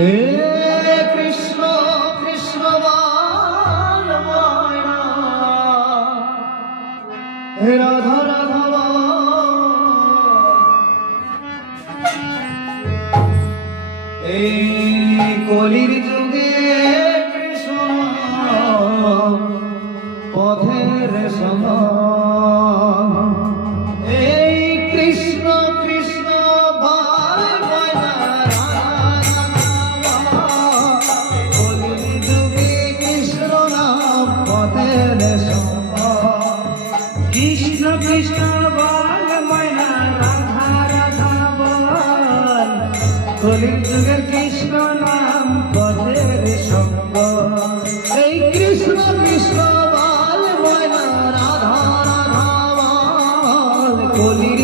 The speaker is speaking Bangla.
হে কৃষ্ণ কৃষ্ণ বল ময়না, হে রাধা রাধা বল। এই কলির যুগে কৃষ্ণ পথের সমান। এই কৃষ্ণ কৃষ্ণ বল ময়না, কলির যুগে কৃষ্ণ নাম পথের সমান। কৃষ্ণ কৃষ্ণ বল ময়না, রাধা রাধা বল। কলির যুগের কৃষ্ণ নাম পথের সম্বল। এই কৃষ্ণ কৃষ্ণ বল ময়না, রাধা রাধা বল। কলির